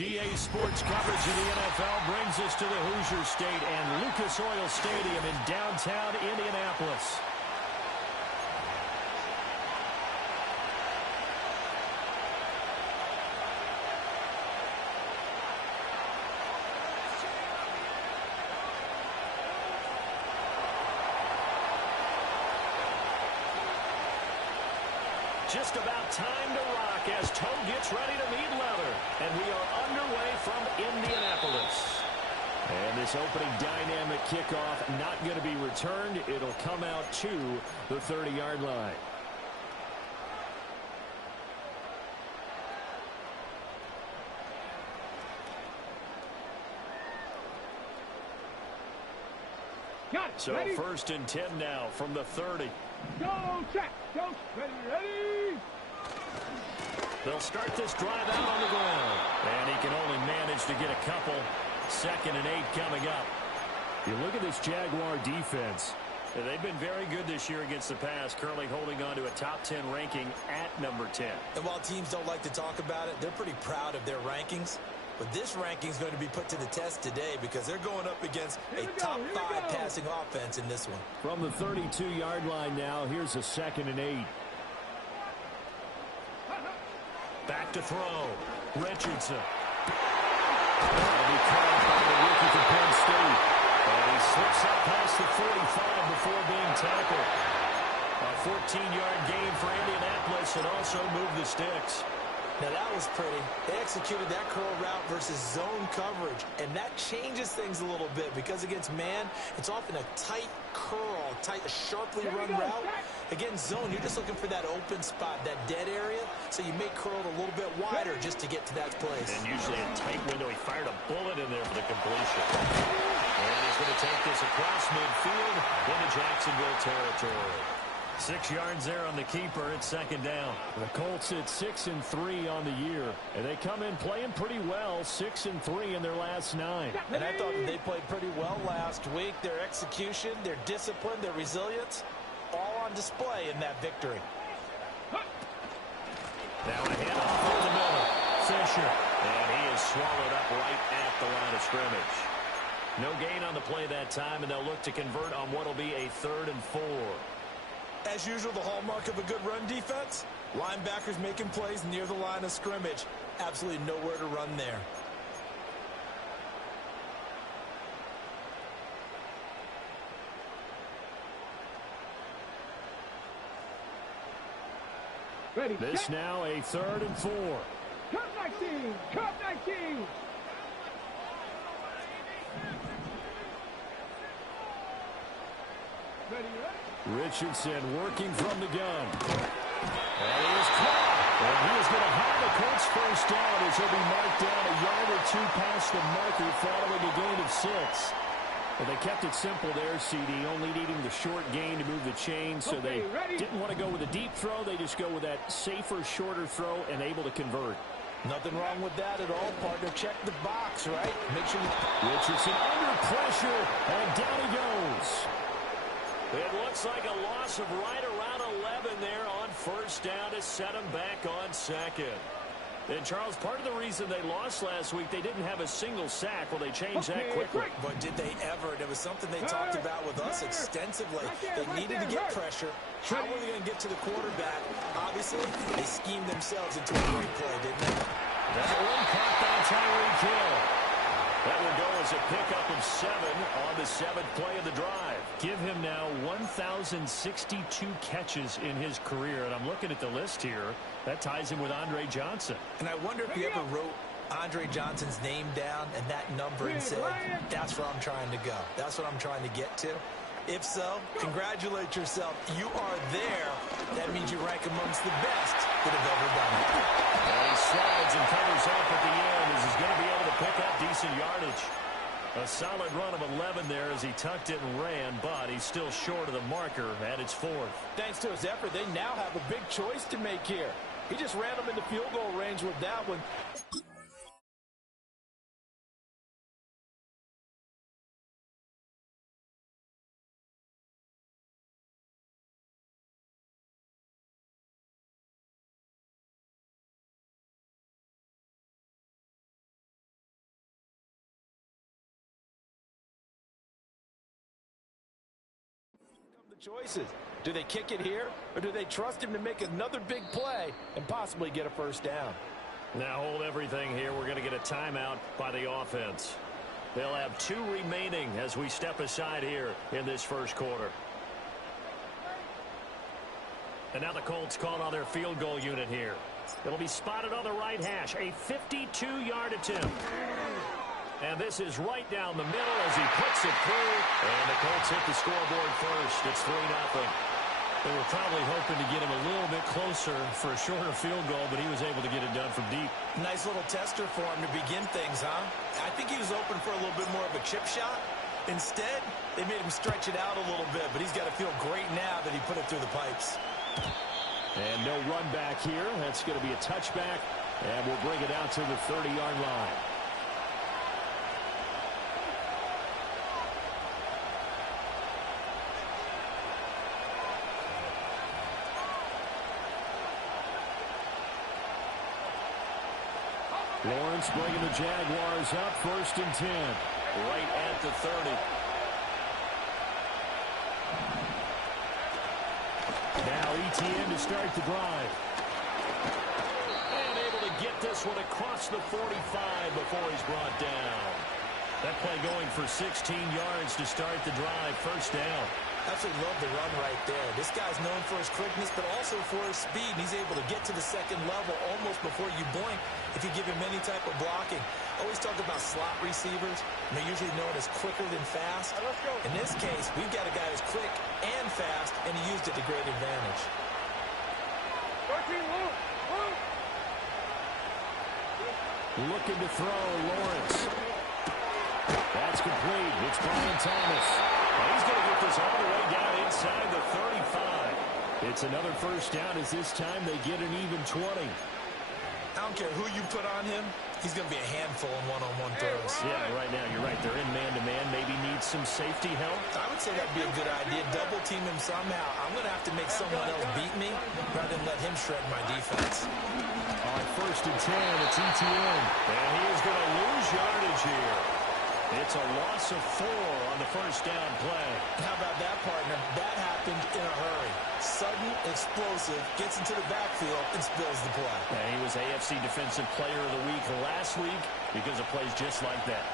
EA Sports coverage of the NFL brings us to the Hoosier State and Lucas Oil Stadium in downtown Indianapolis. Just about time to rock as Toe gets ready to meet leather. And we are underway from Indianapolis. And this opening dynamic kickoff not going to be returned. It'll come out to the 30-yard line. So ready? 1st and 10 now from the 30. Go, check. Go, ready. They'll start this drive out on the ground. And he can only manage to get a couple. 2nd and 8 coming up. You look at this Jaguar defense. They've been very good this year against the pass, currently holding on to a top 10 ranking at number 10. And while teams don't like to talk about it, they're pretty proud of their rankings. But this ranking is going to be put to the test today because they're going up against a top 5 passing offense in this one. From the 32-yard line now, here's a 2nd and 8. Back to throw. Richardson. That'll be caught by the rookie from Penn State. And he slips up past the 45 before being tackled. A 14-yard gain for Indianapolis and also moved the sticks. Now that was pretty. They executed that curl route versus zone coverage, and that changes things a little bit because against man, it's often a tight curl, a sharply run route. Against zone, you're just looking for that open spot, that dead area, so you may curl it a little bit wider just to get to that place. And usually a tight window. He fired a bullet in there for the completion. And he's going to take this across midfield into Jacksonville territory. 6 yards there on the keeper. It's 2nd down. The Colts at 6-3 on the year. And they come in playing pretty well. 6-3 in their last 9. And I thought that they played pretty well last week. Their execution, their discipline, their resilience, all on display in that victory. Now a handoff over the middle. Fisher. And he is swallowed up right at the line of scrimmage. No gain on the play that time, and they'll look to convert on what will be a 3rd and 4. As usual, the hallmark of a good run defense, linebackers making plays near the line of scrimmage. Absolutely nowhere to run there. Ready, this check. now a 3rd and 4. Cut 19. Cut 19. Ready. Richardson working from the gun. And he is caught. And he is going to have the Colts 1st down as he'll be marked down a yard or 2 past the marker following a gain of 6. Well, they kept it simple there, CD, only needing the short gain to move the chain, so they didn't want to go with a deep throw. They just go with that safer, shorter throw and able to convert. Nothing wrong with that at all, partner. Check the box, right? Make sure you... Richardson under pressure, and down he goes. It looks like a loss of right around 11 there on 1st down to set him back on 2nd. And, Charles, part of the reason they lost last week, they didn't have a single sack. Well, they changed that quickly. But did they ever? And it was something they talked about with us extensively. They needed to get pressure. How were they going to get to the quarterback? Obviously, they schemed themselves into a great play, didn't they? That one caught by Tyreek Hill. That will go as a pickup of 7 on the 7th play of the drive. Give him now 1,062 catches in his career. And I'm looking at the list here. That ties him with Andre Johnson. And I wonder if he ever wrote Andre Johnson's name down and that number and said, that's where I'm trying to go. That's what I'm trying to get to. If so, congratulate yourself. You are there. That means you rank amongst the best that have ever done it. And he slides and covers up at the end as he's going to be able to pick up decent yardage. A solid run of 11 there as he tucked it and ran, but he's still short of the marker at its 4th. Thanks to his effort, they now have a big choice to make here. He just ran them into field goal range with that one. Choices. Do they kick it here, or do they trust him to make another big play and possibly get a first down? Now hold everything here. We're going to get a timeout by the offense. They'll have 2 remaining as we step aside here in this first quarter. And now the Colts called on their field goal unit here. It'll be spotted on the right hash. A 52-yard attempt. And this is right down the middle as he puts it through. And the Colts hit the scoreboard first. It's 3-0. They were probably hoping to get him a little bit closer for a shorter field goal, but he was able to get it done from deep. Nice little tester for him to begin things, huh? I think he was open for a little bit more of a chip shot. Instead, they made him stretch it out a little bit, but he's got to feel great now that he put it through the pipes. And no run back here. That's going to be a touchback, and we'll bring it out to the 30-yard line. Lawrence bringing the Jaguars up, 1st and 10. Right at the 30. Now ETN to start the drive. And able to get this one across the 45 before he's brought down. That play going for 16 yards to start the drive, 1st down. Absolutely love the run right there. This guy's known for his quickness, but also for his speed. And he's able to get to the 2nd level almost before you blink if you give him any type of blocking. Always talk about slot receivers. And they're usually known as quicker than fast. In this case, we've got a guy who's quick and fast, and he used it to great advantage. Looking to throw, Lawrence. That's complete. It's Brian Thomas. And he's going to get this all the way down inside the 35. It's another 1st down as this time they get an even 20. I don't care who you put on him. He's going to be a handful in one-on-one throws. Yeah, right now you're right. They're in man-to-man. Maybe needs some safety help. I would say that'd be a good idea. Double team him somehow. I'm going to have to make someone else beat me rather than let him shred my defense. On 1st and 10, it's ETN. And he is going to lose yardage here. It's a loss of 4 on the 1st down play. How about that, partner? That happened in a hurry. Sudden, explosive, gets into the backfield, and spills the play. And he was AFC Defensive Player of the Week last week because of plays just like that.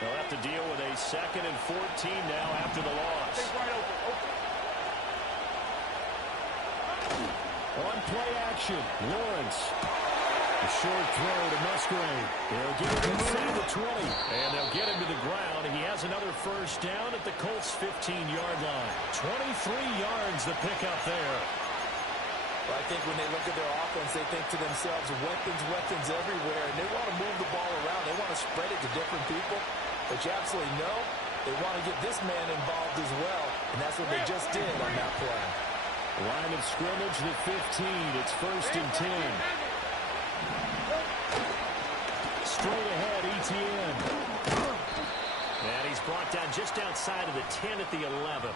They'll have to deal with a 2nd and 14 now after the loss. On play action, Lawrence. A short throw to Musgrave. They'll get him inside the 20. And they'll get him to the ground. He has another 1st down at the Colts' 15-yard line. 23 yards to pick up there. Well, I think when they look at their offense, they think to themselves, weapons everywhere. And they want to move the ball around. They want to spread it to different people. But you absolutely know they want to get this man involved as well. And that's what they just did on that play. Line of scrimmage, the 15. It's 1st and 10. Straight ahead, ETN. And he's brought down just outside of the 10 at the 11.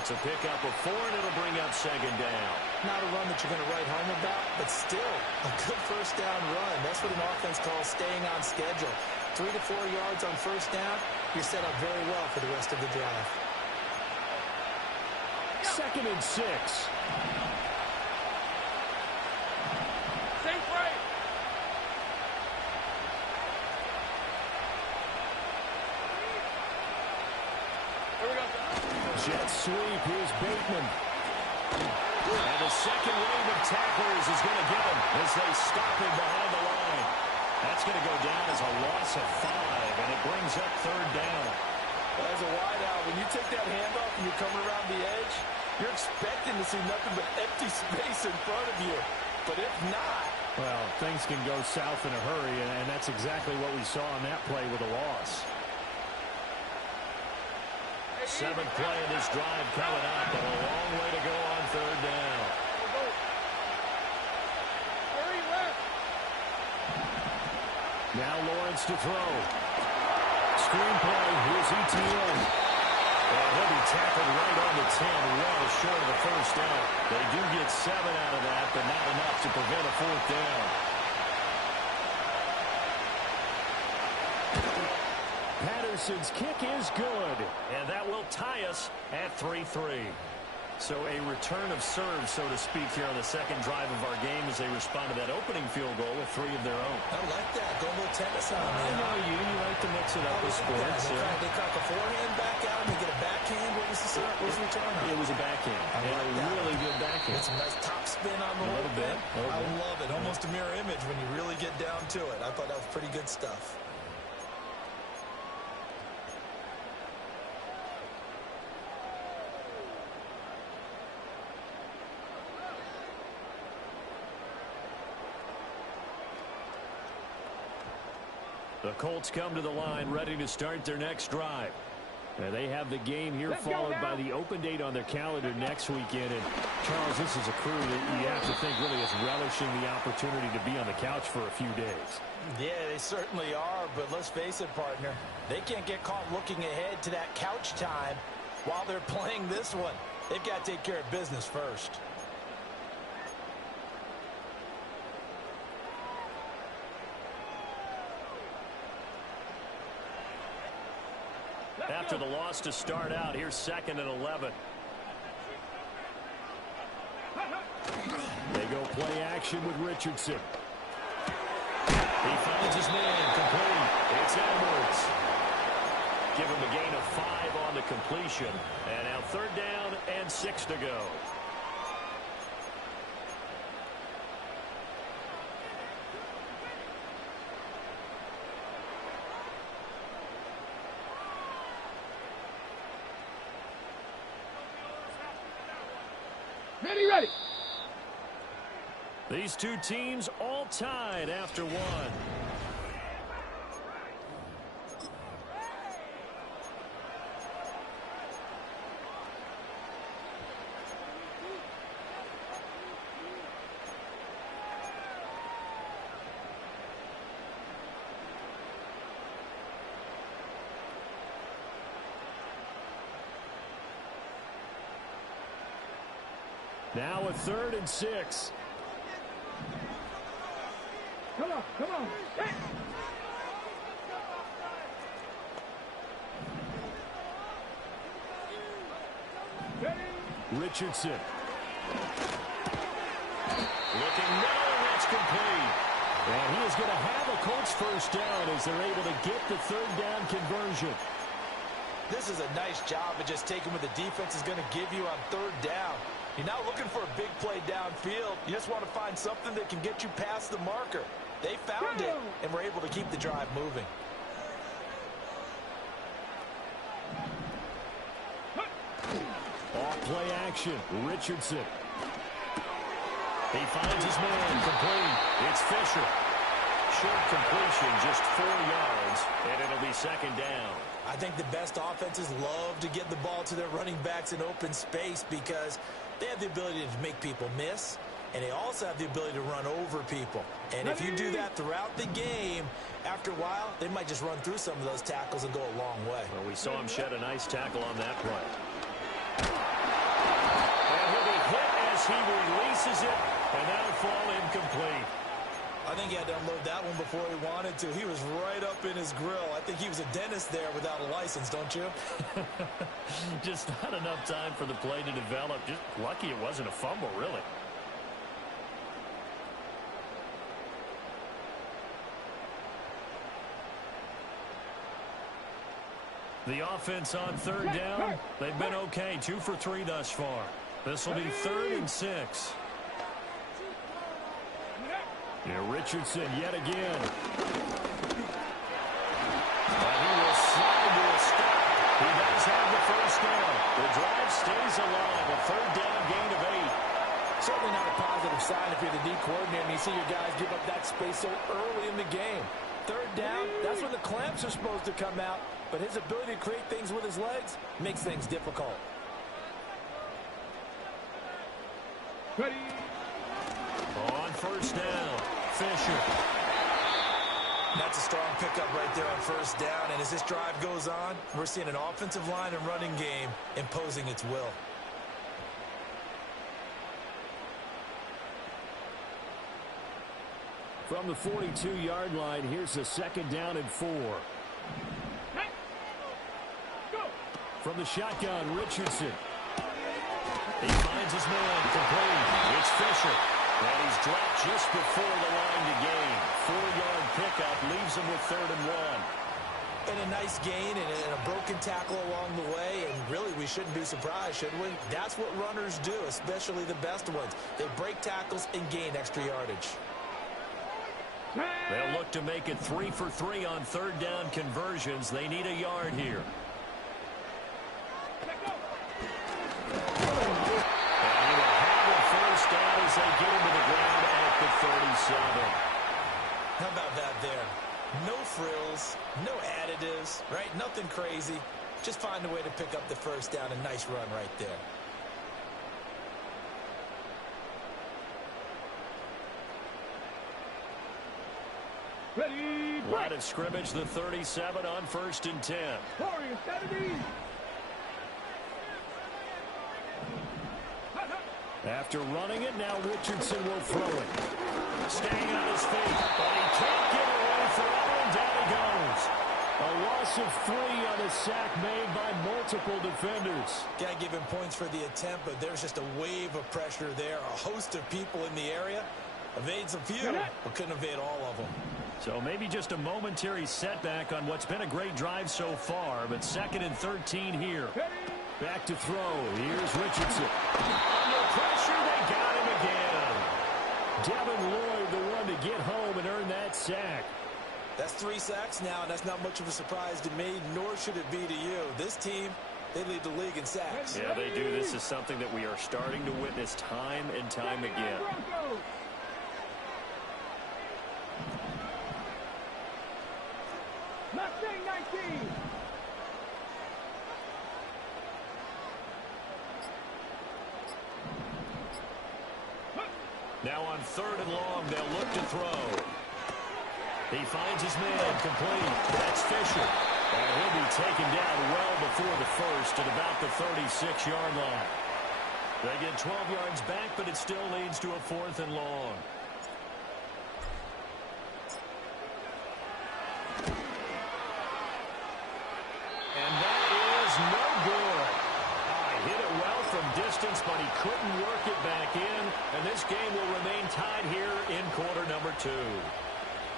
It's a pickup of 4, and it'll bring up 2nd down. Not a run that you're going to write home about, but still a good 1st down run. That's what an offense calls staying on schedule. 3 to 4 yards on 1st down, you're set up very well for the rest of the drive. 2nd and 6. Jet sweep. Here's Bateman. And the 2nd wave of tacklers is going to get him as they stop him behind the line. That's going to go down as a loss of 5, and it brings up 3rd down. Well, as a wideout, when you take that handoff and you come around the edge, you're expecting to see nothing but empty space in front of you. But if not... Well, things can go south in a hurry, and that's exactly what we saw on that play with a loss. 7th play of this drive coming up, but a long way to go on 3rd down. Now Lawrence to throw. Screen play, here's ETN. And he'll be tackled right on the 10, well short of the 1st down. They do get 7 out of that, but not enough to prevent a 4th down. Jefferson's kick is good. And that will tie us at 3-3. So a return of serve, so to speak, here on the second drive of our game as they respond to that opening field goal with 3 of their own. I like that. Go a little tennis on me. I know you like to mix it up with sports. They crack a forehand back out and they get a backhand. What was the return? It was a backhand. And a really good backhand. It's a nice top spin on the whole bit. I love it. Almost a mirror image when you really get down to it. I thought that was pretty good stuff. The Colts come to the line ready to start their next drive. And they have the game here followed by the open date on their calendar next weekend. And Charles, this is a crew that you have to think really is relishing the opportunity to be on the couch for a few days. Yeah, they certainly are, but let's face it, partner. They can't get caught looking ahead to that couch time while they're playing this one. They've got to take care of business first. After the loss to start out, here's 2nd and 11. They go play action with Richardson. He finds his man, complete. It's Edwards. Give him a gain of 5 on the completion. And now 3rd down and 6 to go. Ready. These two teams all tied after one. Now a 3rd and 6. Come on. Hey. Ready. Richardson. Looking low, that's complete. And he is going to have a Colts first down as they're able to get the 3rd down conversion. This is a nice job of just taking what the defense is going to give you on 3rd down. You're not looking for a big play downfield. You just want to find something that can get you past the marker. They found it, and were able to keep the drive moving. Off play action. Richardson. He finds his man, complete. It's Fisher. Short completion, just 4 yards, and it'll be 2nd down. I think the best offenses love to get the ball to their running backs in open space because they have the ability to make people miss, and they also have the ability to run over people. And if you do that throughout the game, after a while, they might just run through some of those tackles and go a long way. Well, we saw him shed a nice tackle on that play. And he'll be hit as he releases it, and that'll fall incomplete. I think he had to unload that one before he wanted to. He was right up in his grill. I think he was a dentist there without a license, don't you? Just not enough time for the play to develop. Just lucky it wasn't a fumble, really. The offense on 3rd down, they've been okay. 2 for 3 thus far. This will be 3rd and 6. Yeah, Richardson yet again. And he will slide to a stop. He does have the first down. The drive stays alive. A 3rd down gain of 8. Certainly not a positive sign if you're the D coordinator and you see your guys give up that space so early in the game. 3rd down, that's when the clamps are supposed to come out, but his ability to create things with his legs makes things difficult. Ready. On 1st down, Fisher. That's a strong pickup right there on 1st down, and as this drive goes on, we're seeing an offensive line and running game imposing its will. From the 42-yard line, here's a 2nd down and 4. From the shotgun, Richardson. He finds his man complete. It's Fisher. And he's dropped just before the line to gain. 4-yard pickup leaves him with 3rd and 1. And a nice gain and a broken tackle along the way. And really, we shouldn't be surprised, should we? That's what runners do, especially the best ones. They break tackles and gain extra yardage. They'll look to make it 3 for 3 on 3rd down conversions. They need a yard here. And he will have a first down as they get him to the ground at the 37. How about that there? No frills, no additives, right? Nothing crazy. Just find a way to pick up the first down. A nice run right there. Ready, Line of scrimmage, the 37 on 1st and 10. Warriors, 70. After running it, now Richardson will throw it. Staying on his feet, but he can't get away forever, and down he goes. A loss of 3 on a sack made by multiple defenders. Got to give him points for the attempt, but there's just a wave of pressure there. A host of people in the area. Evades a few, but couldn't evade all of them. So maybe just a momentary setback on what's been a great drive so far, but 2nd and 13 here. Back to throw. Here's Richardson. Under pressure, they got him again. Devin Lloyd, the one to get home and earn that sack. That's 3 sacks now, and that's not much of a surprise to me, nor should it be to you. This team, they lead the league in sacks. Yeah, they do. This is something that we are starting to witness time and time again. Mustang 19. Now on 3rd and long, they'll look to throw. He finds his man complete. That's Fisher. And he'll be taken down well before the first at about the 36-yard line. They get 12 yards back, but it still leads to a 4th and long. And that is no good. Hit it well from distance, but he couldn't work it back in. And this game will remain tied here in quarter number 2.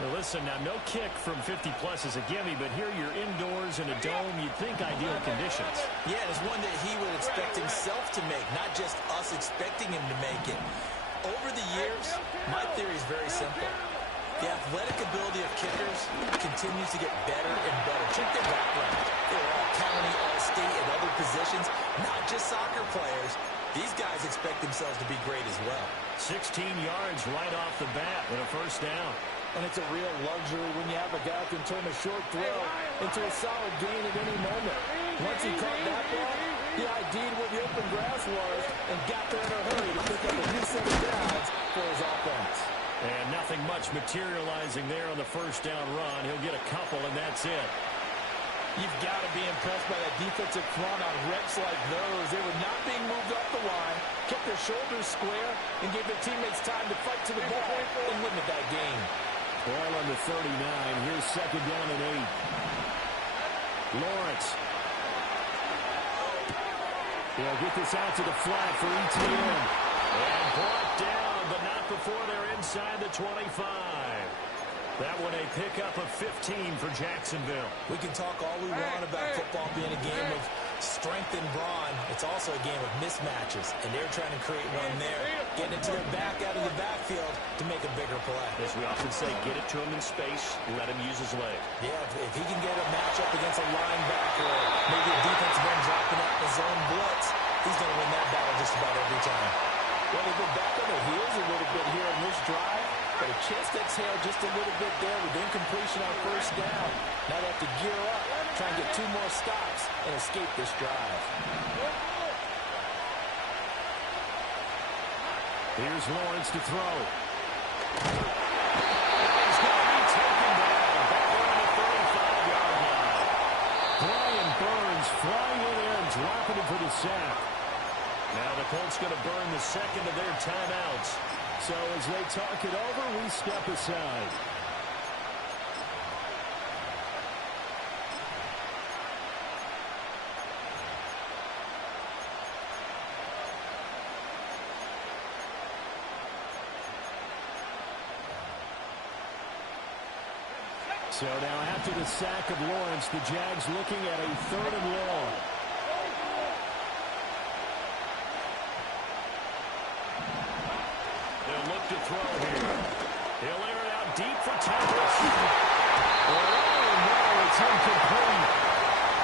Now listen, now no kick from 50-plus is a gimme, but here you're indoors in a dome. You'd think ideal conditions. Yeah, it's one that he would expect himself to make, not just us expecting him to make it. Over the years, my theory is very simple. The athletic ability of kickers continues to get better and better. Check their background. They were all county, all state, and other positions, not just soccer players. These guys expect themselves to be great as well. 16 yards right off the bat and a first down. And it's a real luxury when you have a guy who can turn a short throw into a solid gain at any moment. Once he caught that ball, he ID'd where the open grass was and got there in a hurry to pick up a new set of downs for his offense. And nothing much materializing there on the first down run. He'll get a couple, and that's it. You've got to be impressed by that defensive front on reps like those. They were not being moved up the line, kept their shoulders square, and gave their teammates time to fight to the ball and limit that game. Ball on the 39. Here's 2nd down and 8. Lawrence. They'll get this out to the flat for ETN. And brought down, but not before they're inside the 25. That one a pickup of 15 for Jacksonville. We can talk all we want about football being a game of strength and brawn. It's also a game of mismatches, and they're trying to create one there. Getting it to their back out of the backfield to make a bigger play. As we often say, get it to him in space, let him use his leg. Yeah, if he can get a matchup against a linebacker or maybe a defensive end dropping out in the zone blitz, he's going to win that battle just about every time. Well, they've been back on their heels a little bit here in this drive, but a chance to exhale just a little bit there with incompletion on first down. Now they have to gear up, try and get 2 more stops and escape this drive. Here's Lawrence to throw. He's going to be taken down back on the 35-yard line. Brian Burns flying in there and dropping it for the sack. Now the Colts going to burn the second of their timeouts. So as they talk it over, we step aside. So now after the sack of Lawrence, the Jags looking at a 3rd and long. They'll look to throw here. He'll air it out deep for Tempest. Oh, no, it's incomplete.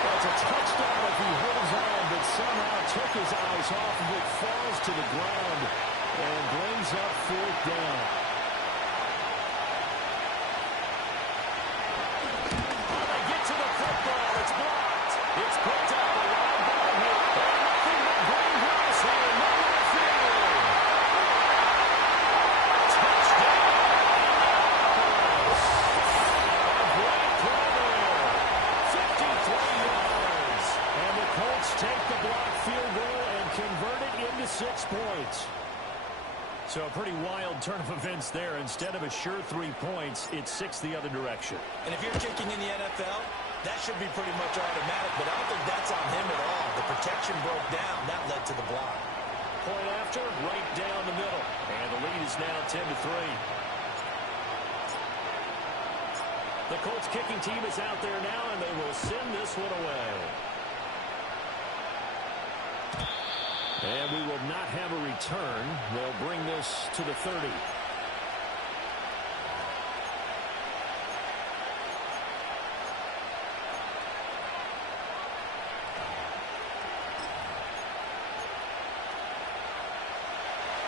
That's a touchdown if he holds on, but somehow took his eyes off of it, falls to the ground, and brings up 4th down. It's picked up a wild ball here. And nothing but green grass here. Nowhere to field. Touchdown. A great play there. 53 yards. And the Colts take the blocked field goal and convert it into 6 points. So a pretty wild turn of events there. Instead of a sure 3 points, it's 6 the other direction. And if you're kicking in the NFL, that should be pretty much automatic, but I don't think that's on him at all. The protection broke down. That led to the block. Point after, right down the middle. And the lead is now 10-3. The Colts kicking team is out there now, and they will send this one away. And we will not have a return. They'll bring this to the 30.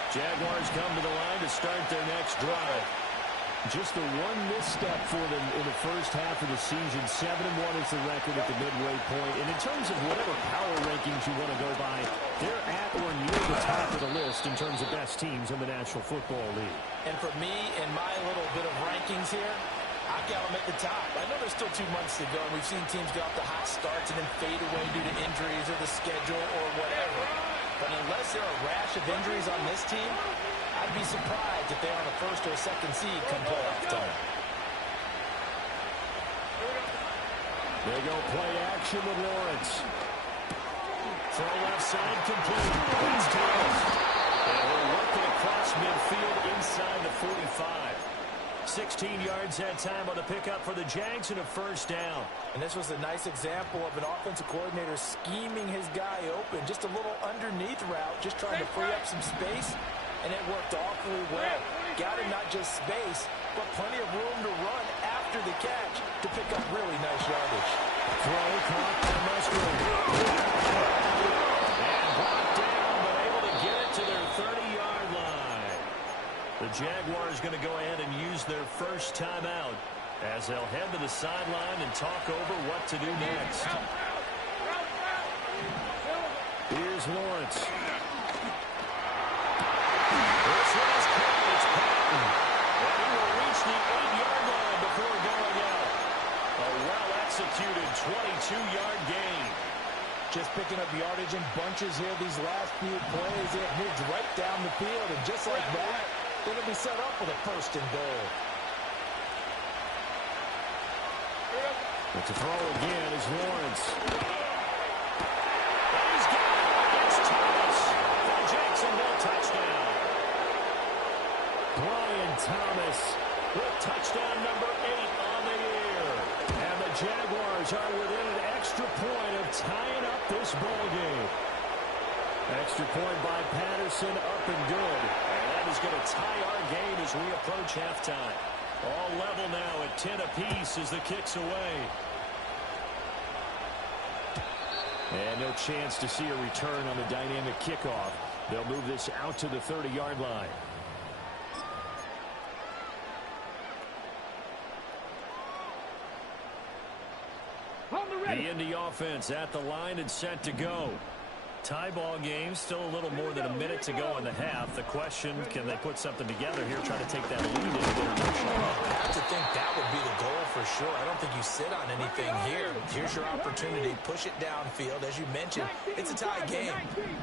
Jaguars come to the line to start their next drive. Just the one misstep for them in the first half of the season. 7-1 is the record at the midway point. And in terms of whatever power rankings you want to go by, they're at or near the top of the list in terms of best teams in the National Football League. And for me, in my little bit of rankings here, I've got them at the top. I know there's still 2 months to go, and we've seen teams get off to hot starts and then fade away due to injuries or the schedule or whatever. But unless there are a rash of injuries on this team, I'd be surprised if they're on a 1st or a 2nd seed come playoff time. They go play action with Lawrence. Throw left side complete. That's Thomas. And he'll work it across midfield inside the 45. 16 yards that time on the pickup for the Jags and a 1st down. And this was a nice example of an offensive coordinator scheming his guy open. Just a little underneath route, just trying to free up some space. And it worked awfully well. Got him not just space, but plenty of room to run after the catch to pick up really nice yardage. Throw caught by Musgrave. And blocked down, but able to get it to their 30-yard line. The Jaguars going to go ahead and use their first timeout as they'll head to the sideline and talk over what to do next. Here's Lawrence. This one is caught. It's Patton. And he will reach the 8-yard line before going out. A well-executed 22-yard gain. Just picking up yardage in bunches here these last few plays. It moves right down the field, and just like that, they're going to be set up with a 1st and goal. But to throw again is Lawrence. He's got it against Thomas. For Jacksonville touchdown. Brian Thomas With touchdown number 8 on the year. and the Jaguars are within an extra point of tying up this ball game. Extra point by Patterson, up and good. And that is going to tie our game as we approach halftime. All level now at 10 apiece as the kick's away. And no chance to see a return on the dynamic kickoff. They'll move this out to the 30-yard line. The Indy offense at the line and set to go. Tie ball game, still a little more than a minute to go in the half. The question, can they put something together here, try to take that lead into their next half? I have to think that would be the goal for sure. I don't think you sit on anything here. Here's your opportunity. Push it downfield. As you mentioned, it's a tie game.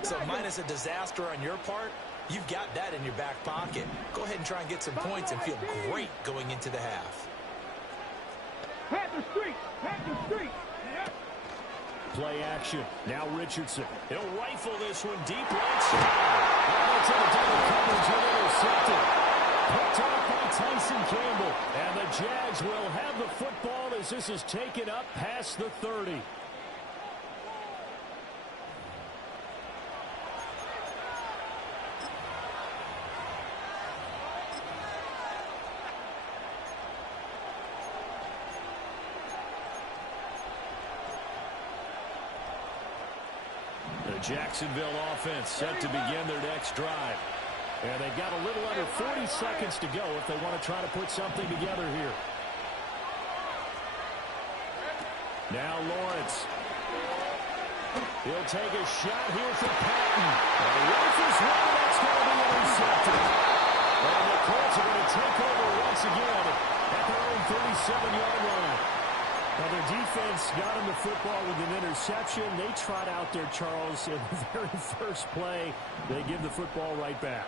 So minus a disaster on your part, you've got that in your back pocket. Go ahead and try and get some points and feel great going into the half. Panther Street! Panther Street! Play action. Now Richardson. He'll rifle this one deep right side. That's in a double coverage and intercepted. Picked off by Tyson Campbell. And the Jags will have the football as this is taken up past the 30. Jacksonville offense set to begin their next drive. And they've got a little under 40 seconds to go if they want to try to put something together here. Now Lawrence. He'll take a shot here for Patton. And he rifles one, that's going to be intercepted. And the Colts are going to take over once again at their own 37-yard line. Now, their defense got him the football with an interception. They trot out there, Charles, in the very first play. They give the football right back.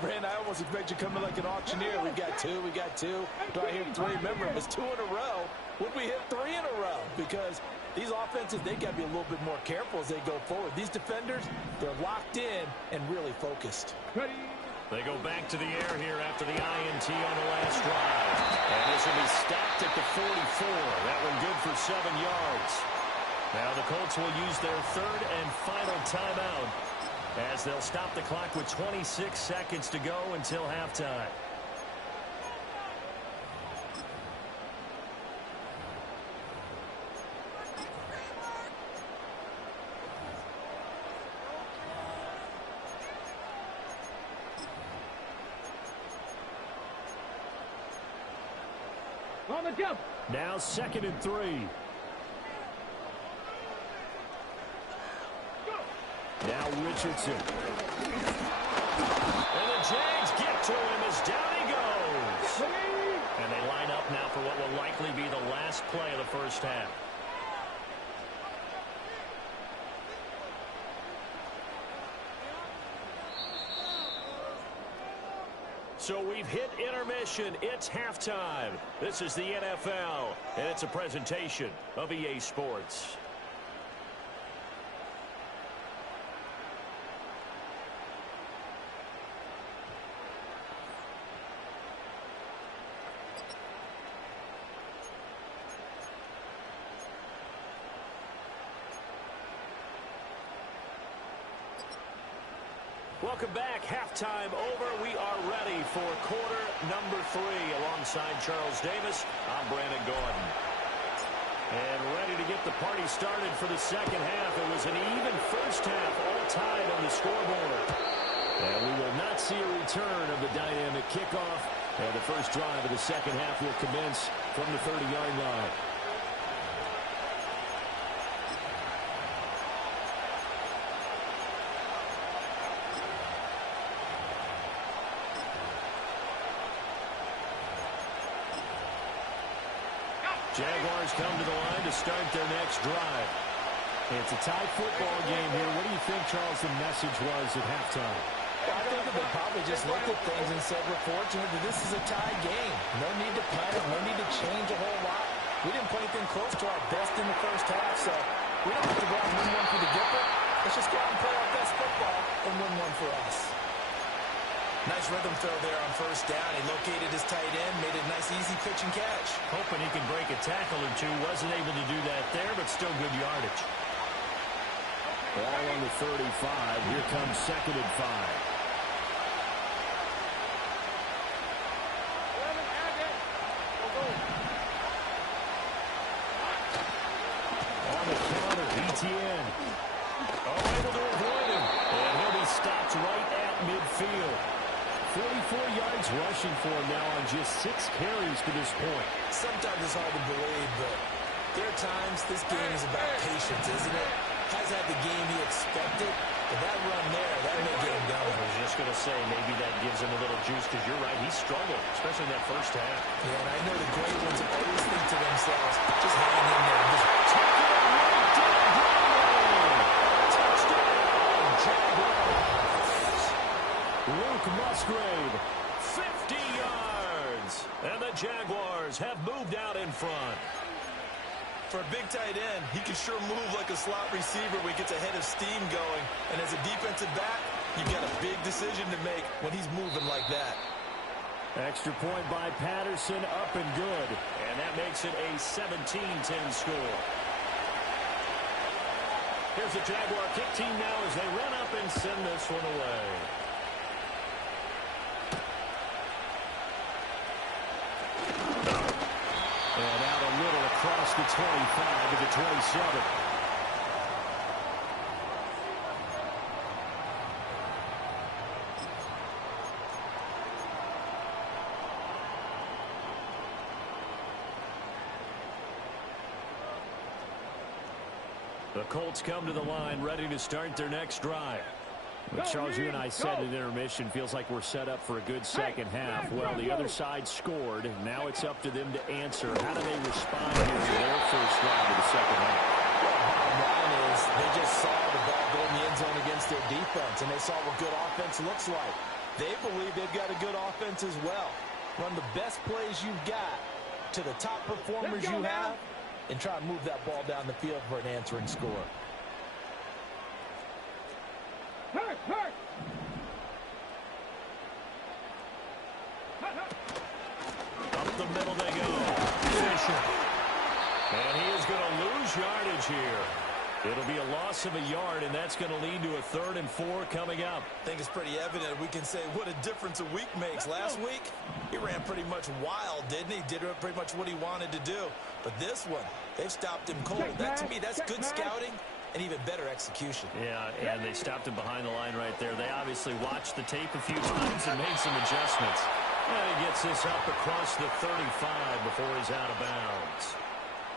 Brand, I almost expect you coming like an auctioneer. We got two. Do I hear three? Remember, it was 2 in a row. Would we hit 3 in a row? Because these offenses, they got to be a little bit more careful as they go forward. These defenders, they're locked in and really focused. They go back to the air here after the INT on the last drive. And this will be stopped at the 44. That one good for 7 yards. Now the Colts will use their third and final timeout as they'll stop the clock with 26 seconds to go until halftime. On the jump. Now 2nd and 3. Now Richardson. And the Jags get to him as down he goes. And they line up now for what will likely be the last play of the first half. So we've hit intermission. It's halftime. This is the NFL, and it's a presentation of EA Sports. Welcome back. Halftime over. We are ready for quarter number 3 alongside Charles Davis. I'm Brandon Gordon. And ready to get the party started for the second half. It was an even first half, all tied on the scoreboard. And we will not see a return of the dynamic kickoff. And the first drive of the second half will commence from the 30-yard line. Jaguars come to the line to start their next drive. It's a tight football game here. What do you think, Charles, the message was at halftime? I think that they probably just looked at things and said, we're fortunate that this is a tie game. No need to panic, no need to change a whole lot. We didn't play anything close to our best in the first half, so we don't have to go out and win one for the Gipper. Let's just go out and play our best football and win one for us. Nice rhythm throw there on first down. He located his tight end, made a nice easy pitch and catch. Hoping he can break a tackle or two. Wasn't able to do that there, but still good yardage. Ball on the 35. Here comes 2nd and 5. On the counter, ETN. Able to avoid him. And he'll be stopped right at midfield. 44 yards rushing for him now on just 6 carries to this point. Sometimes it's hard to believe, but there are times this game is about patience, isn't it? Has had the game he expected, but that run there, that may get him going. I was just going to say, maybe that gives him a little juice, because you're right, he struggled, especially in that first half. Yeah, and I know the great ones always think to themselves, just hang in there. Just take it right down Broadway. Touchdown, Jaguars. Luke Musgrave, 50 yards. And the Jaguars have moved out in front. For a big tight end, he can sure move like a slot receiver when he gets a head of steam going. And as a defensive back, you've got a big decision to make when he's moving like that. Extra point by Patterson, up and good. And that makes it a 17-10 score. Here's the Jaguar kick team now as they run up and send this one away. And out a little across the 25 to the 27. The Colts come to the line ready to start their next drive. But Charles, you and I said at intermission, feels like we're set up for a good second half. Well, the other side scored. Now it's up to them to answer. How do they respond here to their first drive of the second half? Bottom line is they just saw the ball go in the end zone against their defense, and they saw what good offense looks like. They believe they've got a good offense as well. Run the best plays you've got to the top performers you have, and try and move that ball down the field for an answering score. Up the middle they go. Fisher. And he is going to lose yardage here. It'll be a loss of a yard, and that's going to lead to a 3rd and 4 coming up. I think it's pretty evident. We can say what a difference a week makes. Last week, he ran pretty much wild, didn't he? Did pretty much what he wanted to do. But this one, they've stopped him cold. That, to me, that's good scouting and even better execution. Yeah, and they stopped him behind the line right there. They obviously watched the tape a few times and made some adjustments. And he gets this up across the 35 before he's out of bounds.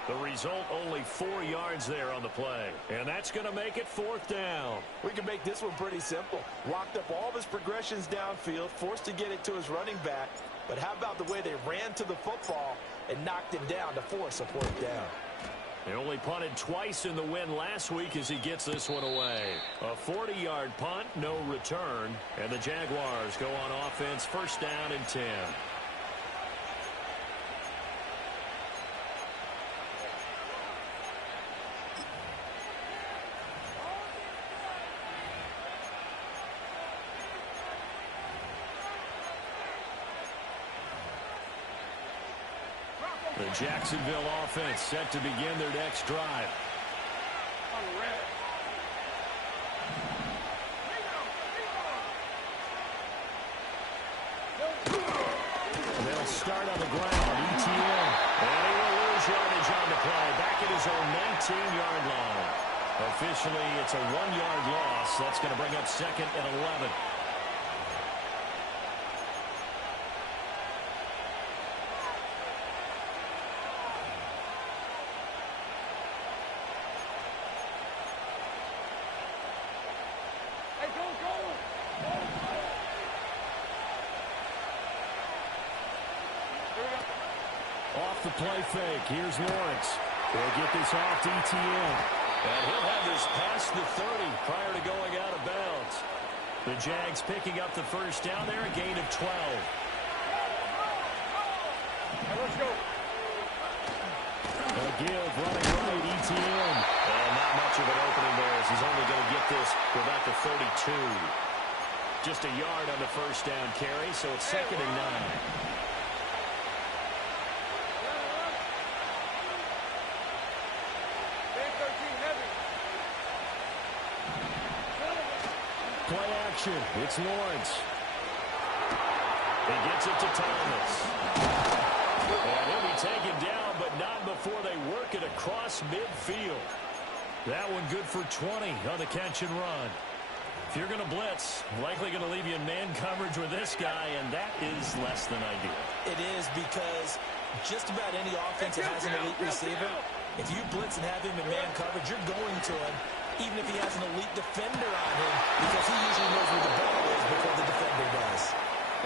The result, only 4 yards there on the play. And that's going to make it 4th down. We can make this one pretty simple. Locked up all of his progressions downfield, forced to get it to his running back. But how about the way they ran to the football and knocked him down to force a 4th down? They only punted twice in the win last week as he gets this one away. A 40-yard punt, no return. And the Jaguars go on offense, 1st down and 10. The Jacksonville offense set to begin their next drive. They'll start on the ground. ETN. And he will lose yardage on the play. Back at his own 19-yard line. Officially, it's a 1-yard loss. That's going to bring up 2nd and 11. Off the play fake. Here's Lawrence. They'll get this off to ETN. And he'll have this past the 30 prior to going out of bounds. The Jags picking up the 1st down there, a gain of 12. Let's go. A give running right, ETN. And not much of an opening there as he's only going to get this for about the 32. Just a yard on the 1st down carry, so it's 2nd and 9. Play action. It's Lawrence. He gets it to Thomas. And he'll be taken down, but not before they work it across midfield. That one good for 20 on the catch and run. If you're going to blitz, likely going to leave you in man coverage with this guy, and that is less than ideal. It is, because just about any offense that has an elite receiver, if you blitz and have him in man coverage, you're going to him, even if he has an elite defender on him, because he usually knows where the ball is before the defender does.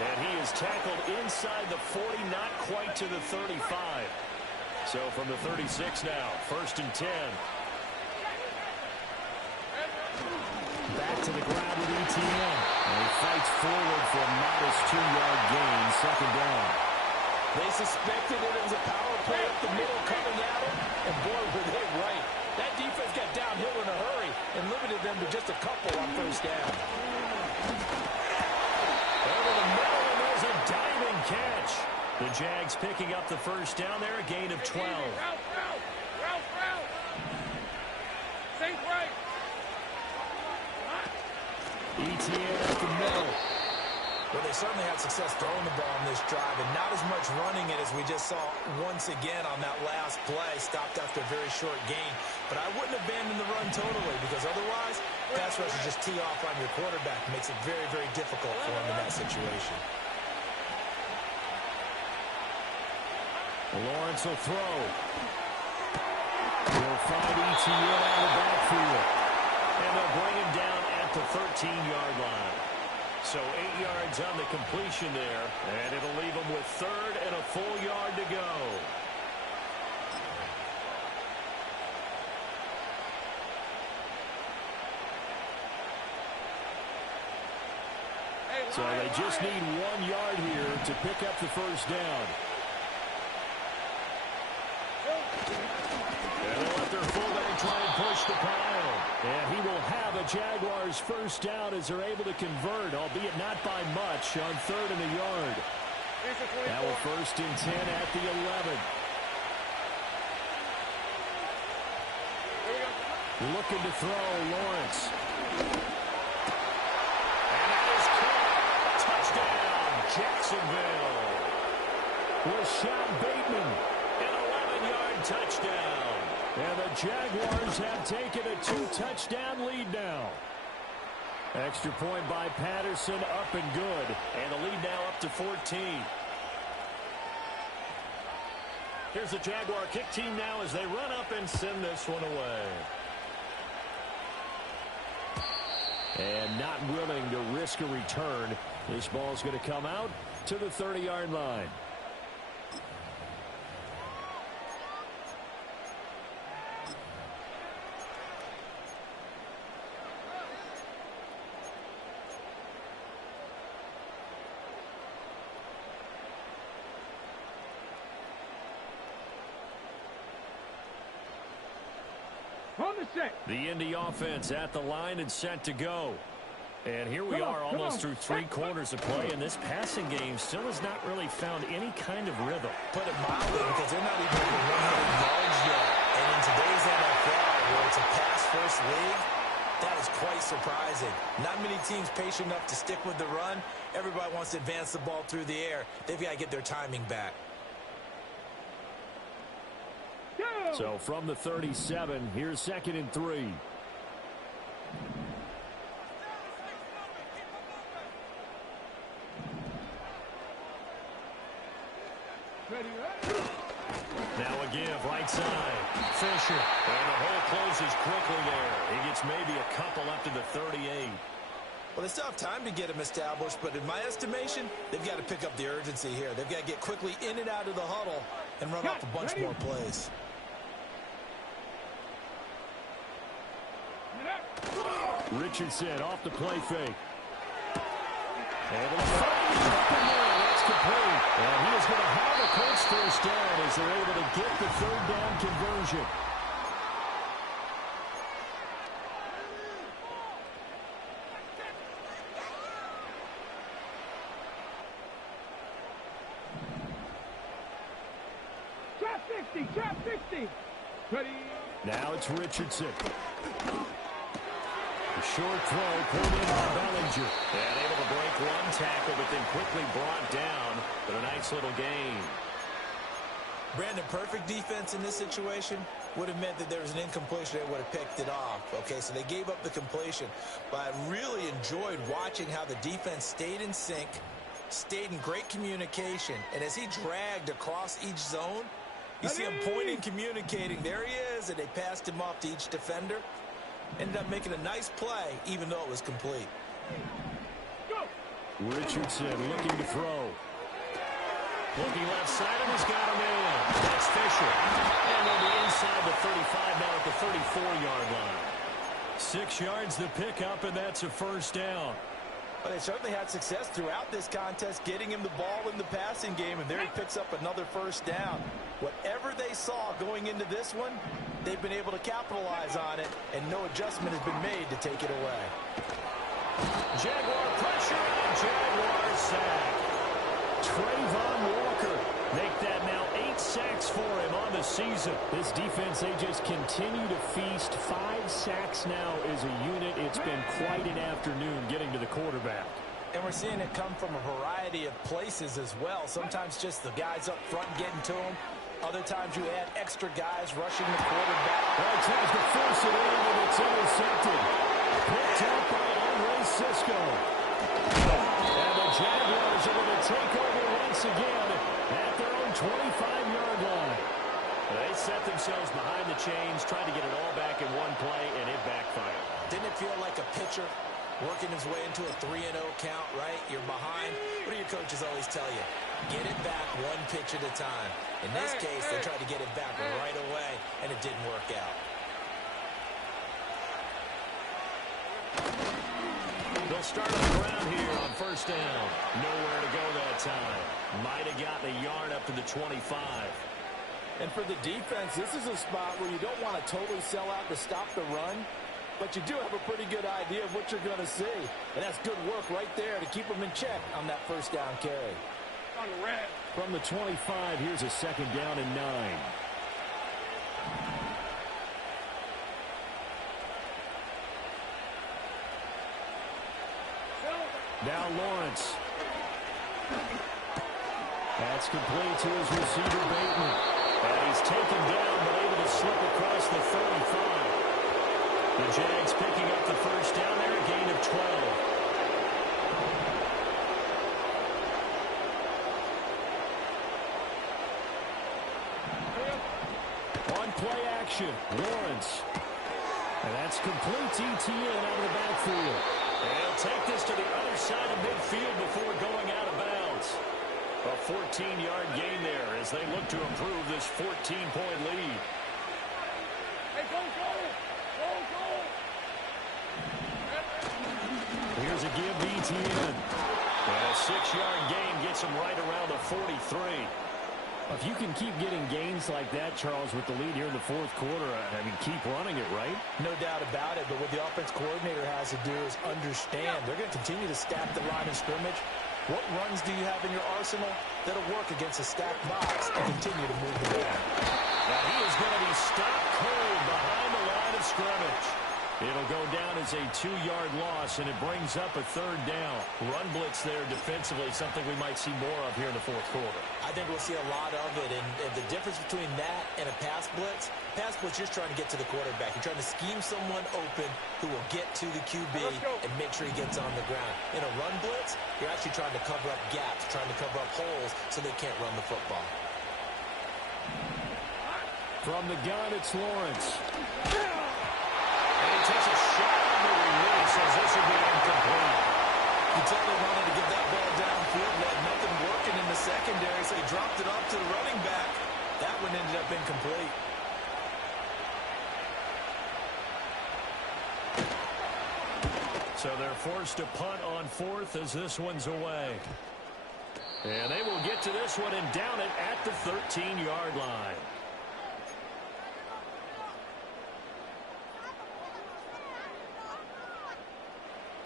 And he is tackled inside the 40, not quite to the 35. So from the 36 now, 1st and 10. Back to the ground with ETN. And he fights forward for a modest 2-yard gain, 2nd down. They suspected it was a power play up the middle coming at him, and boy, were they right. That defense got downhill in a hurry and limited them to just a couple on 1st down. Over the middle, and there's a diving catch. The Jags picking up the first down there, a gain of 12. Route. Think right. ETN at the middle. Well, they certainly had success throwing the ball on this drive, and not as much running it as we just saw once again on that last play. Stopped after a very short gain. But I wouldn't abandon the run totally, because otherwise, pass rush is just tee off on your quarterback. It makes it very, very difficult for him in that situation. Lawrence will throw. He'll find ETN out of the backfield. And they'll bring him down at the 13-yard line. So 8 yards on the completion there, and it'll leave them with third and a full yard to go. So they just need 1 yard here to pick up the first down. And they'll let their fullback try and push the pile. And he will have a Jaguars first down as they're able to convert, albeit not by much, on third and a yard. Now a 1st and 10 at the 11. Looking to throw, Lawrence. And that is caught. Touchdown, Jacksonville. Rashad Bateman, an 11-yard touchdown. And the Jaguars have taken a 2-touchdown lead now. Extra point by Patterson, up and good. And the lead now up to 14. Here's the Jaguar kick team now as they run up and send this one away. And not willing to risk a return. This ball's going to come out to the 30-yard line. The Indy offense at the line and set to go. And here we are almost through 3 quarters of play, and this passing game still has not really found any kind of rhythm. Put it mildly, because they're not even over 100 yards yet. And in today's NFL, where it's a pass-first league, that is quite surprising. Not many teams patient enough to stick with the run. Everybody wants to advance the ball through the air. They've got to get their timing back. So from the 37, here's 2nd and 3. Now a give, right side. Fisher. And the hole closes quickly there. He gets maybe a couple up to the 38. Well, they still have time to get him established, but in my estimation, they've got to pick up the urgency here. They've got to get quickly in and out of the huddle and run off a bunch more plays. Richardson off the play fake. And that's complete. And he is going to have a Colts first down as they're able to get the 3rd down conversion. Trap 60. Ready. Now it's Richardson. A short throw pulled in by Bellinger. And able to break 1 tackle, but then quickly brought down. But a nice little gain. Brandon, perfect defense in this situation would have meant that there was an incompletion. They would have picked it off. Okay, so they gave up the completion. But I really enjoyed watching how the defense stayed in sync, stayed in great communication. And as he dragged across each zone, you see him pointing, communicating. There he is, and they passed him off to each defender. Ended up making a nice play, even though it was complete. Richardson looking to throw. Looking left side, and he's got him in. That's Fisher. And they'll be inside the 35 now at the 34-yard line. 6 yards to pick up, and that's a first down. But they certainly had success throughout this contest, getting him the ball in the passing game, and there he picks up another first down. Whatever they saw going into this one, they've been able to capitalize on it, and no adjustment has been made to take it away. Jaguar pressure, and Jaguar sack. Trayvon Walker season. This defense, they just continue to feast. 5 sacks now as a unit. It's been quite an afternoon getting to the quarterback. And we're seeing it come from a variety of places as well. Sometimes just the guys up front getting to him. Other times you add extra guys rushing the quarterback. Right, tries to force it in, and it's intercepted. Picked up by Andre Cisco. And the Jaguars are going to take over once again at their own 25-yard line. They set themselves behind the chains, trying to get it all back in one play, and it backfired. Didn't it feel like a pitcher working his way into a 3-0 count, right? You're behind. What do your coaches always tell you? Get it back one pitch at a time. In this case, they tried to get it back right away, and it didn't work out. They'll start on the ground here on first down. Nowhere to go that time. Might have gotten a yard up to the 25. And for the defense, this is a spot where you don't want to totally sell out to stop the run, but you do have a pretty good idea of what you're going to see. And that's good work right there to keep them in check on that first down carry. On the red. From the 25, here's a second down and 9. Now Lawrence. That's complete to his receiver, Bateman. And he's taken down, but able to slip across the 35. The Jags picking up the first down there, a gain of 12. Play action, Lawrence. And that's complete to ETN out of the backfield. And he'll take this to the other side of midfield before going out of bounds. A 14-yard gain there as they look to improve this 14-point lead. Hey, go, go! Go, go! Here's a give to ETN. And a 6-yard gain gets him right around the 43. If you can keep getting gains like that, Charles, with the lead here in the fourth quarter, I mean, keep running it, right? No doubt about it, but what the offense coordinator has to do is understand. They're going to continue to stack the line of scrimmage. What runs do you have in your arsenal that'll work against a stacked box and continue to move the ball? Now he is going to be stopped cold behind the line of scrimmage. It'll go down as a 2-yard loss, and it brings up a third down. Run blitz there defensively, something we might see more of here in the fourth quarter. I think we'll see a lot of it, and the difference between that and a pass blitz, you're trying to get to the quarterback. You're trying to scheme someone open who will get to the QB and make sure he gets on the ground. In a run blitz, you're actually trying to cover up gaps, trying to cover up holes so they can't run the football. From the gun, it's Lawrence. And he takes a shot on the release as this will be incomplete. You tell they wanted to get that ball downfield. They had nothing working in the secondary, so he dropped it off to the running back. That one ended up incomplete. So they're forced to punt on fourth as this one's away. And they will get to this one and down it at the 13-yard line.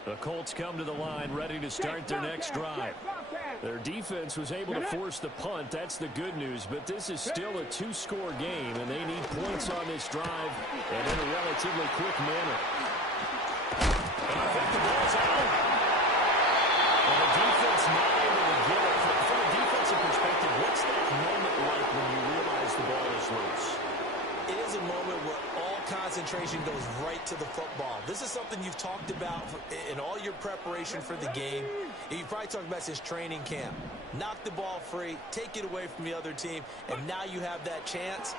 The Colts come to the line ready to start their next drive. Their defense was able to force the punt. That's the good news. But this is still a 2-score game, and they need points on this drive and in a relatively quick manner. And I think the ball's out. And the defense not able to get it. From a defensive perspective, what's that moment like when you realize the ball is loose? It is a moment where all concentration goes right to the football. This is something you've talked about in all your preparation for the game. You've probably talked about since training camp. Knock the ball free, take it away from the other team, and now you have that chance.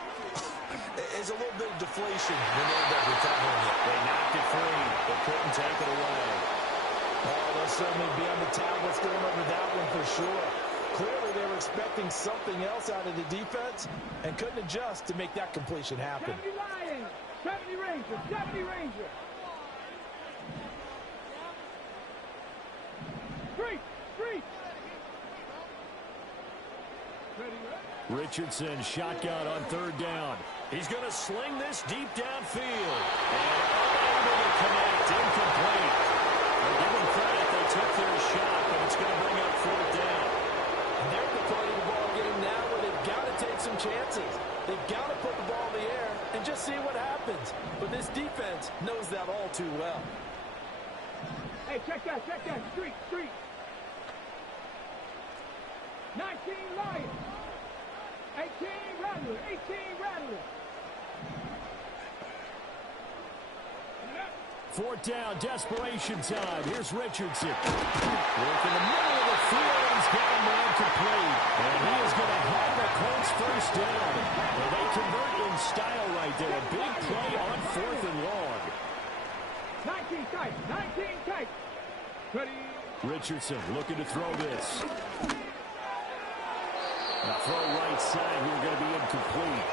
There's a little bit of deflation when they end up recovering it. They knocked it free, but couldn't take it away. Oh, they'll certainly be on the tablets going over that one for sure. Clearly, they were expecting something else out of the defense and couldn't adjust to make that completion happen. 70 Lions, 70 Rangers, 70 Rangers. Three. Richardson shotgun on third down. He's going to sling this deep downfield. And unable to connect. Incomplete. They'll give them credit. They took their shot, but it's going to bring up fourth down. And they're at the part of the ball game now where they've got to take some chances. They've got to Hey, check that. Street. 19 Lions. 18 Rattler. Fourth down, desperation time. Here's Richardson. Work in the middle of the field, and he's got a man complete. And he is going to have the Colts first down. Well, they convert in style right there. A big play on 4th and long. 19 tight. Ready. Richardson looking to throw this. A throw right side here going to be incomplete.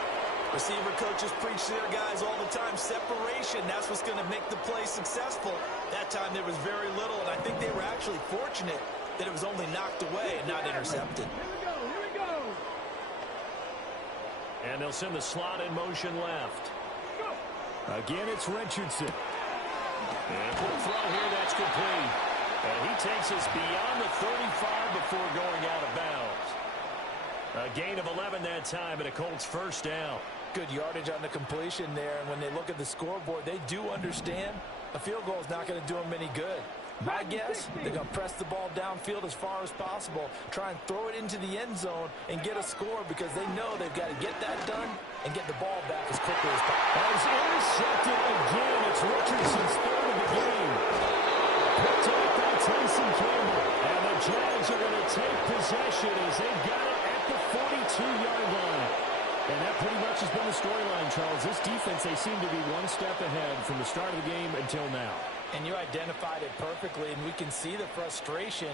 Receiver coaches preach to their guys all the time. Separation, that's what's going to make the play successful. That time there was very little, and I think they were actually fortunate that it was only knocked away and not intercepted. Here we go. And they'll send the slot in motion left. Again, it's Richardson. And we'll throw here, that's complete. And he takes us beyond the 35 before going out of bounds. A gain of 11 that time, and a Colts first down. Good yardage on the completion there, and when they look at the scoreboard, they do understand a field goal is not going to do them any good. My guess, they're going to press the ball downfield as far as possible, try and throw it into the end zone and get a score because they know they've got to get that done and get the ball back as quickly as possible. As intercepted again, it's Richardson's third of the game. Picked up by Tyson Campbell. And the Jags are going to take possession as they've got it at the 42-yard line. And that pretty much has been the storyline, Charles. This defense, they seem to be one step ahead from the start of the game until now. And you identified it perfectly, and we can see the frustration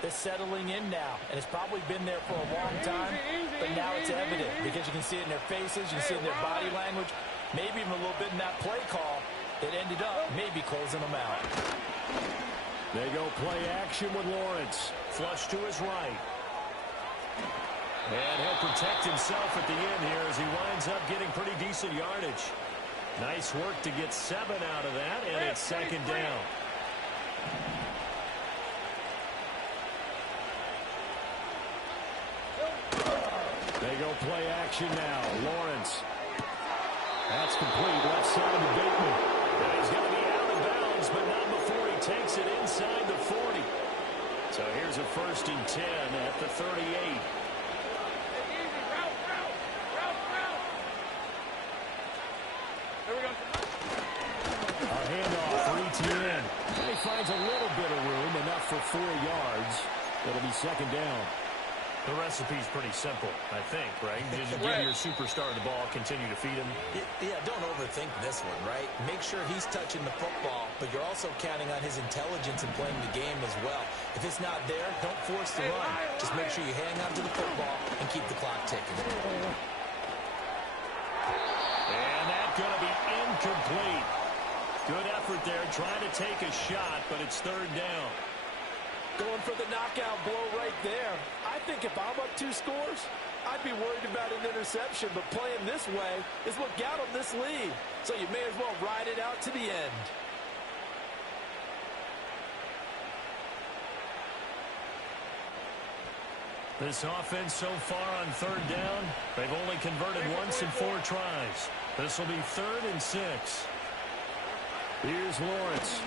that's settling in now. And it's probably been there for a long time, but now it's evident because you can see it in their faces, you can see it in their body language, maybe even a little bit in that play call that ended up maybe closing them out. They go play action with Lawrence. Flush to his right. And he'll protect himself at the end here as he winds up getting pretty decent yardage. Nice work to get 7 out of that, and it's second down. They go play action now. Lawrence. That's complete. Left side to Bateman. And he's going to be out of bounds, but not before he takes it inside the 40. So here's a 1st and 10 at the 38. A handoff for ETN. He finds a little bit of room, enough for 4 yards. It'll be second down. The recipe's pretty simple, I think, right? You just give your superstar the ball, continue to feed him. Yeah, don't overthink this one, right? Make sure he's touching the football, but you're also counting on his intelligence in playing the game as well. If it's not there, don't force the run. Just make sure you hang on to the football and keep the clock ticking. And that's going to be incomplete. Good effort there, trying to take a shot, but it's third down. Going for the knockout blow right there. I think if I'm up 2 scores, I'd be worried about an interception, but playing this way is what got them this lead. So you may as well ride it out to the end. This offense so far on third down, they've only converted once in 4 tries. This will be 3rd and 6. Here's Lawrence.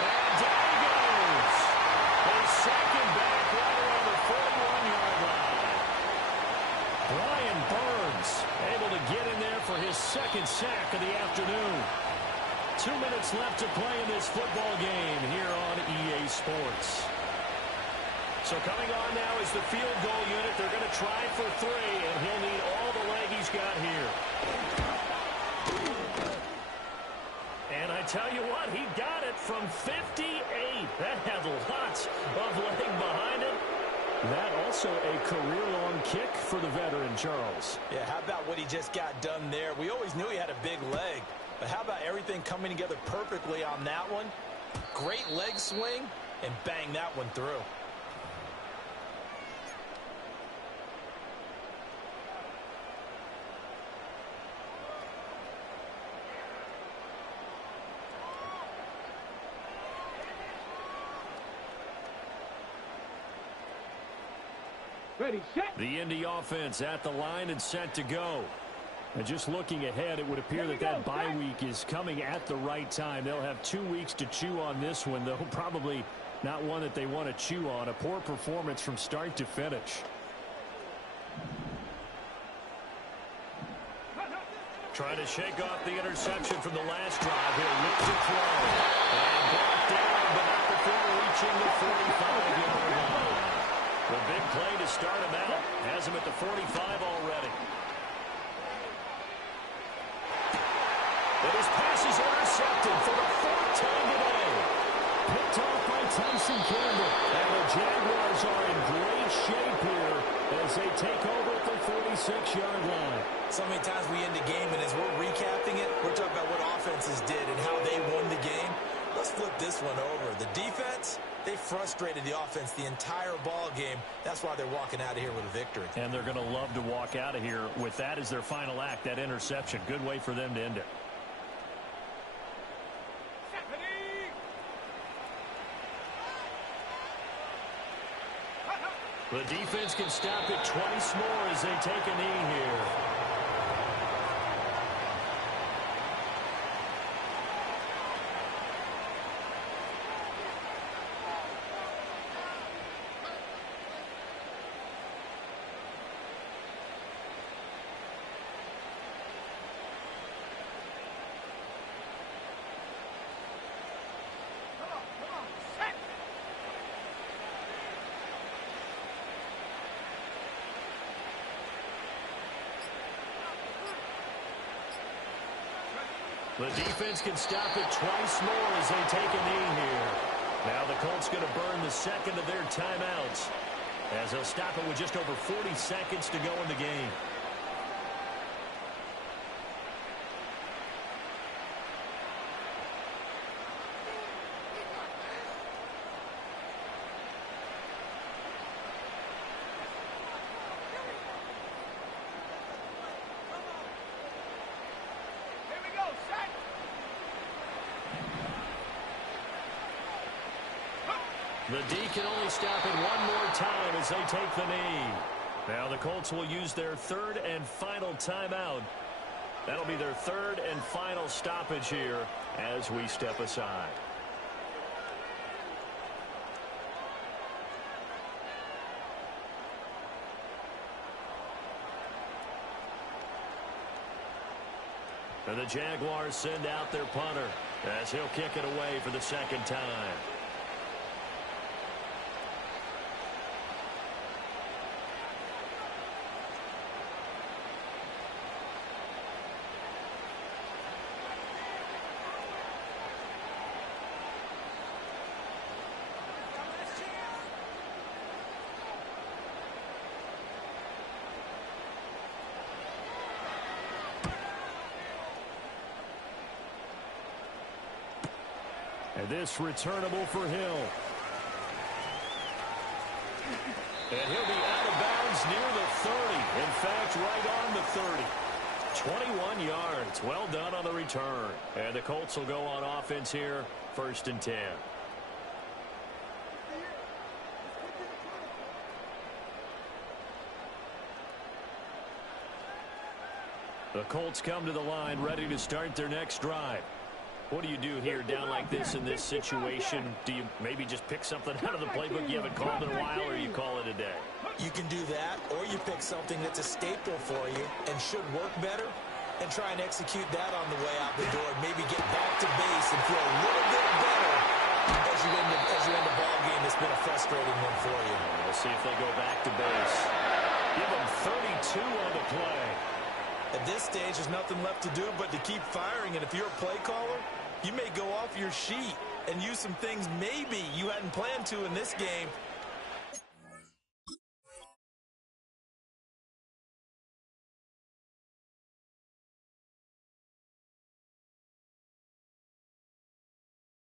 And down he goes. His second back right around the 41-yard line. Brian Burns able to get in there for his 2nd sack of the afternoon. 2 minutes left to play in this football game here on EA Sports. So coming on now is the field goal unit. They're going to try for 3, and he'll need all the leg he's got here. And I tell you what, he got it from 58. That had lots of leg behind it. That also a career-long kick for the veteran, Charles. Yeah, how about what he just got done there? We always knew he had a big leg, but how about everything coming together perfectly on that one? Great leg swing, and bang that one through. Ready, set. The Indy offense at the line and set to go. And just looking ahead, it would appear that bye week is coming at the right time. They'll have 2 weeks to chew on this one, though probably not one that they want to chew on. A poor performance from start to finish. Trying to shake off the interception from the last drive. He'll look to throw. And brought down, but not before reaching the 45-yard line. The big play to start him out. Has him at the 45 already. But his pass is intercepted for the 4th time today. Picked off by Tyson Campbell. And the Jaguars are in great shape here as they take over at the 46-yard line. So many times we end the game, and as we're recapping it, we're talking about what offenses did and how they won the game. Let's flip this one over. The defense, they frustrated the offense the entire ball game. That's why they're walking out of here with a victory. And they're going to love to walk out of here with that as their final act, that interception. Good way for them to end it. The defense can stop it twice more as they take a knee here. The defense can stop it twice more as they take a knee here. Now the Colts going to burn the second of their timeouts as they'll stop it with just over 40 seconds to go in the game. The D can only stop it one more time as they take the knee. Now the Colts will use their 3rd and final timeout. That'll be their 3rd and final stoppage here as we step aside. And the Jaguars send out their punter as he'll kick it away for the 2nd time. And this returnable for Hill. And he'll be out of bounds near the 30. In fact, right on the 30. 21 yards. Well done on the return. And the Colts will go on offense here. 1st and 10. The Colts come to the line ready to start their next drive. What do you do here down like this in this situation? Do you maybe just pick something out of the playbook you haven't called in a while, or you call it a day? You can do that, or you pick something that's a staple for you and should work better and try and execute that on the way out the door. Maybe get back to base and feel a little bit better as you end the ball game. It's been a frustrating one for you. We'll see if they go back to base. Give them 32 on the play. At this stage, there's nothing left to do but to keep firing. And if you're a play caller, you may go off your sheet and use some things maybe you hadn't planned to in this game.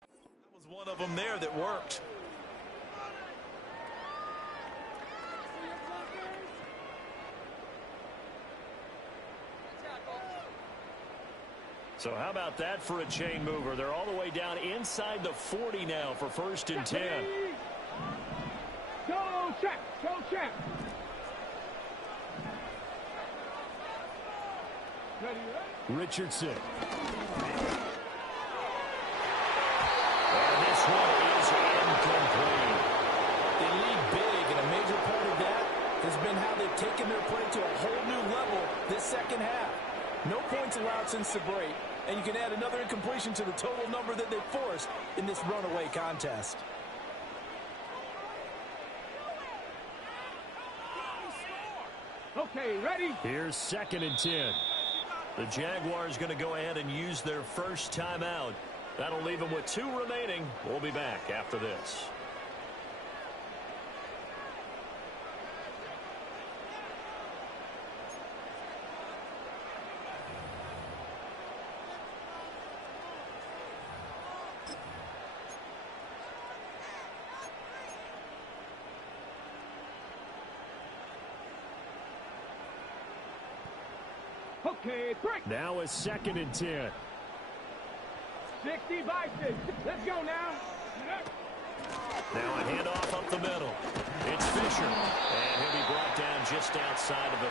That was one of them there that worked. So how about that for a chain mover? They're all the way down inside the 40 now for 1st and 10. Go check, go check. Richardson. And this one is incomplete. They lead big, and a major part of that has been how they've taken their play to a whole new level this second half. No points allowed since the break, and you can add another incompletion to the total number that they forced in this runaway contest. Okay, ready? Here's 2nd and 10. The Jaguars going to go ahead and use their first timeout. That'll leave them with 2 remaining. We'll be back after this. Okay, break. Now is 2nd and 10. 60 by 6. Let's go now. Now a handoff up the middle. It's Fisher. And he'll be brought down just outside of the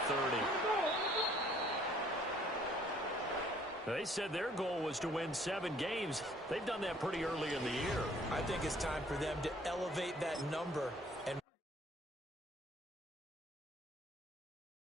30. They said their goal was to win 7 games. They've done that pretty early in the year. I think it's time for them to elevate that number and